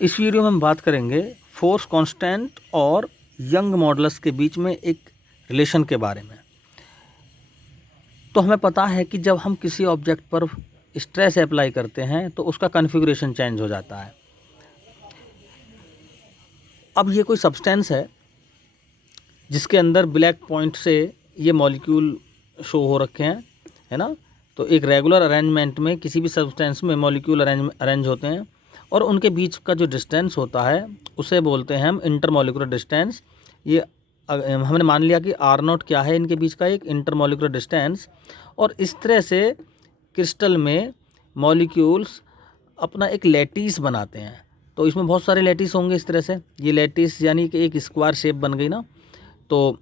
इस वीडियो में हम बात करेंगे फोर्स कांस्टेंट और यंग मॉडुलस के बीच में एक रिलेशन के बारे में। तो हमें पता है कि जब हम किसी ऑब्जेक्ट पर स्ट्रेस अप्लाई करते हैं तो उसका कॉन्फ़िगरेशन चेंज हो जाता है। अब ये कोई सब्सटेंस है जिसके अंदर ब्लैक पॉइंट से ये मॉलिक्यूल शो हो रखे हैं, है ना। तो एक रेगुलर अरेंजमेंट में किसी भी सब्सटेंस में मॉलिक्यूल अरेंज होते हैं और उनके बीच का जो डिस्टेंस होता है उसे बोलते हैं हम इंटरमॉलिक्यूलर डिस्टेंस। ये हमने मान लिया कि आर नॉट क्या है, इनके बीच का एक इंटरमॉलिक्यूलर डिस्टेंस। और इस तरह से क्रिस्टल में मॉलिक्यूल्स अपना एक लैटिस बनाते हैं। तो इसमें बहुत सारे लैटिस होंगे इस तरह से, ये लैटिस यानी कि एक स्क्वायर शेप बन गई ना। तो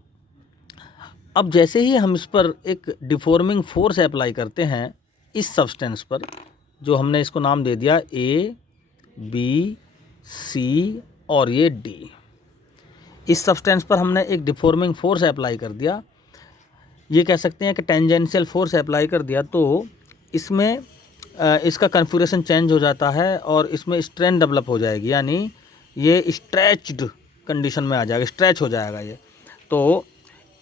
अब जैसे ही हम इस पर एक डिफॉर्मिंग फोर्स अप्लाई करते हैं इस सब्सटेंस पर, जो हमने इसको नाम दे दिया ए बी सी और ये डी, इस सब्सटेंस पर हमने एक डिफॉर्मिंग फोर्स अप्लाई कर दिया, ये कह सकते हैं कि टेंजेंशियल फोर्स अप्लाई कर दिया। तो इसमें इसका कॉन्फ़िगरेशन चेंज हो जाता है और इसमें स्ट्रेन डेवलप हो जाएगी, यानी ये स्ट्रेच्ड कंडीशन में आ जाएगा, स्ट्रेच हो जाएगा ये। तो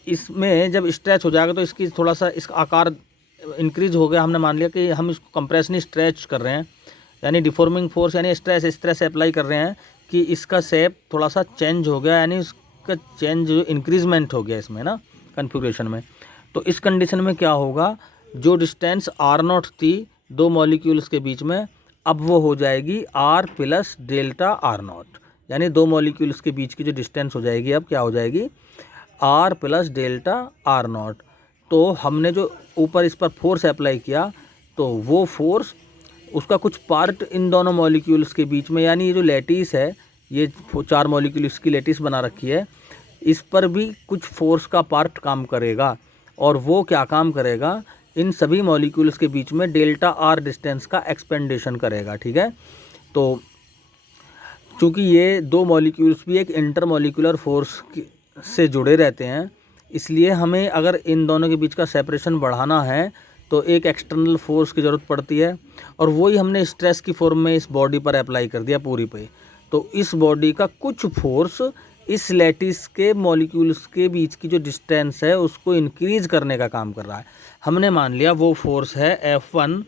इसमें जब स्ट्रेच हो जाएगा तो इसकी थोड़ा सा इसका आकार इंक्रीज हो गया। हमने मान लिया कि हम इसको कंप्रेस नहीं स्ट्रेच कर रहे हैं, यानी डिफॉर्मिंग फोर्स यानी स्ट्रेस इस तरह से अप्लाई कर रहे हैं कि इसका शेप थोड़ा सा चेंज हो गया, यानी इसका चेंज इंक्रीजमेंट हो गया इसमें ना कॉन्फ़िगरेशन में। तो इस कंडीशन में क्या होगा, जो डिस्टेंस आर नॉट थी दो मॉलिक्यूल्स के बीच में, अब वो हो जाएगी R plus delta R naught, यानी दो मॉलिक्यूल्स के बीच की जो डिस्टेंस हो जाएगी अब क्या हो जाएगी, R plus delta R naught. तो हमने जो ऊपर इस पर फोर्स अप्लाई किया तो वो फोर्स उसका कुछ पार्ट इन दोनों मॉलिक्यूल्स के बीच में, यानी ये जो लैटिस है, ये चार मॉलिक्यूल्स की लैटिस बना रखी है, इस पर भी कुछ फोर्स का पार्ट काम करेगा। और वो क्या काम करेगा, इन सभी मॉलिक्यूल्स के बीच में डेल्टा आर डिस्टेंस का एक्सपेंडेशन करेगा, ठीक है। तो चूँकि ये दो मॉलिक्यूल्स भी एक इंटरमॉलिक्यूलर फोर्स से जुड़े रहते हैं, इसलिए हमें अगर इन दोनों के बीच का सेपरेशन बढ़ाना है तो एक एक्सटर्नल फोर्स की ज़रूरत पड़ती है, और वही हमने स्ट्रेस की फॉर्म में इस बॉडी पर अप्लाई कर दिया पूरी पे। तो इस बॉडी का कुछ फोर्स इस लैटिस के मॉलिक्यूल्स के बीच की जो डिस्टेंस है उसको इंक्रीज करने का काम कर रहा है। हमने मान लिया वो फोर्स है F1।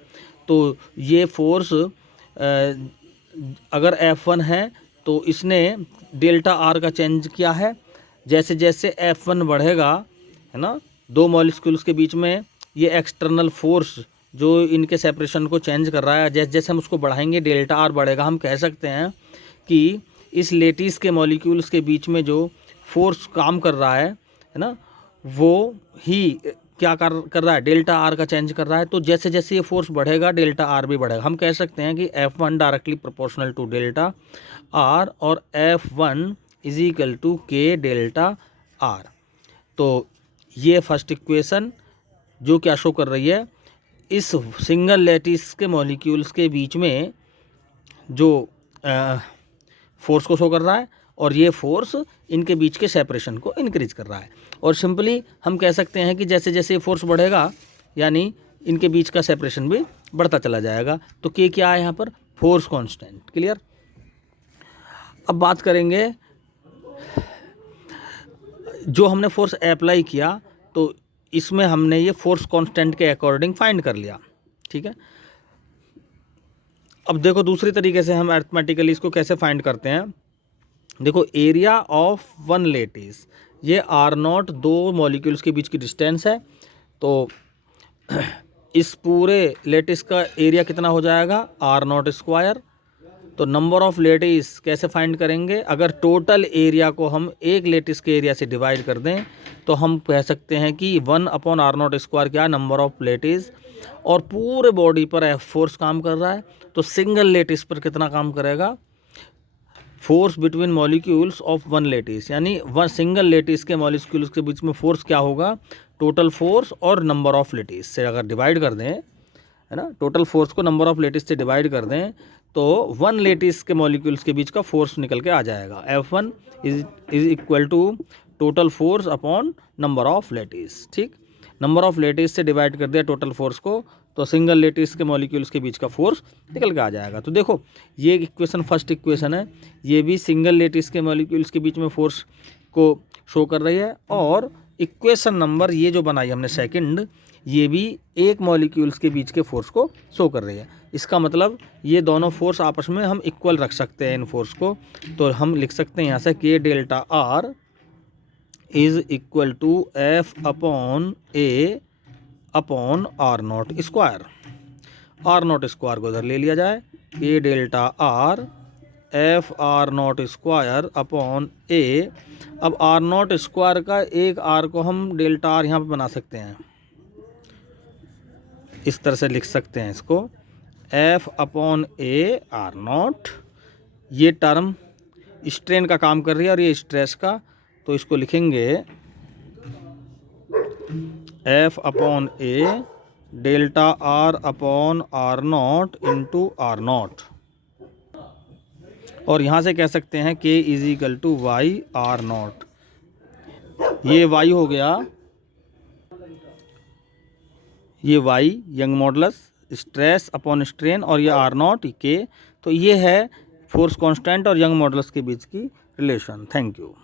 तो ये फोर्स अगर F1 है तो इसने डेल्टा आर का चेंज किया है। जैसे जैसे F1 बढ़ेगा, है ना, दो मॉलिक्यूल्स के बीच में ये एक्सटर्नल फोर्स जो इनके सेपरेशन को चेंज कर रहा है, जैसे जैसे हम उसको बढ़ाएंगे डेल्टा आर बढ़ेगा। हम कह सकते हैं कि इस लेटिस के मॉलिक्यूल्स के बीच में जो फोर्स काम कर रहा है ना, वो ही क्या कर रहा है, डेल्टा आर का चेंज कर रहा है। तो जैसे जैसे ये फोर्स बढ़ेगा डेल्टा आर भी बढ़ेगा। हम कह सकते हैं कि F1 directly proportional to delta R और F1 is equal to K delta R. तो ये फर्स्ट इक्वेशन जो क्या शो कर रही है, इस सिंगल लैटिस के मॉलिक्यूल्स के बीच में जो फोर्स को शो कर रहा है, और ये फोर्स इनके बीच के सेपरेशन को इंक्रीज कर रहा है। और सिंपली हम कह सकते हैं कि जैसे जैसे ये फोर्स बढ़ेगा यानी इनके बीच का सेपरेशन भी बढ़ता चला जाएगा। तो के क्या है यहाँ पर, फोर्स कांस्टेंट। क्लियर। अब बात करेंगे जो हमने फोर्स अप्लाई किया तो इसमें हमने ये फोर्स कांस्टेंट के अकॉर्डिंग फाइंड कर लिया, ठीक है। अब देखो दूसरी तरीके से हम अरिथमेटिकली इसको कैसे फाइंड करते हैं। देखो एरिया ऑफ वन लेटिस, ये आर नॉट दो मॉलिक्यूल्स के बीच की डिस्टेंस है। तो इस पूरे लेटिस का एरिया कितना हो जाएगा, आर नॉट स्क्वायर। तो नंबर ऑफ लेटिस कैसे फाइंड करेंगे, अगर टोटल एरिया को हम एक लेटिस के एरिया से डिवाइड कर दें तो हम कह सकते हैं कि 1/r0 स्क्वायर क्या, नंबर ऑफ लेटिस। और पूरे बॉडी पर एफ फोर्स काम कर रहा है, तो सिंगल लेटिस पर कितना काम करेगा, force between molecules of one lattice, यानी वन सिंगल लेटिस के मॉलिक्यूल्स के बीच में फोर्स क्या होगा, टोटल फोर्स और नंबर ऑफ लेटिस से अगर डिवाइड कर दें, है ना, टोटल फोर्स को नंबर ऑफ लेटिस से डिवाइड कर दें तो वन लेटिस के मॉलिक्यूल्स के बीच का फोर्स निकल के आ जाएगा। F1 is equal to total force upon number of lattice, ठीक। नंबर ऑफ लेटिस से डिवाइड कर दिया टोटल फोर्स को तो सिंगल लेटिस के मॉलिक्यूल्स के बीच का फोर्स निकल के आ जाएगा। तो देखो ये इक्वेशन फर्स्ट इक्वेशन है, ये भी सिंगल लेटिस के मॉलिक्यूल्स के बीच में फोर्स को शो कर रही है, और इक्वेशन नंबर ये जो बनाई हमने सेकंड, ये भी एक मॉलिक्यूल्स के बीच के फोर्स को शो कर रही है। इसका मतलब ये दोनों फोर्स आपस में हम इक्वल रख सकते हैं इन फोर्स को। तो हम लिख सकते हैं यहाँ से K delta R is equal to F upon A upon R0 square. R0 square को उधर ले लिया जाए, K delta R F R0 square upon A। अब R0 स्क्वायर का एक R को हम डेल्टा R यहाँ पर बना सकते हैं, इस तरह से लिख सकते हैं इसको, F अपॉन A R0। ये टर्म स्ट्रेन का काम कर रही है और ये स्ट्रेस का, तो इसको लिखेंगे F upon A delta R upon R0 into R0, और यहाँ से कह सकते हैं K is equal to Y R0। ये Y हो गया, ये Y Young modulus stress upon strain, और ये R0 K। तो ये है फोर्स कांस्टेंट और यंग मॉडुलस के बीच की रिलेशन। Thank you.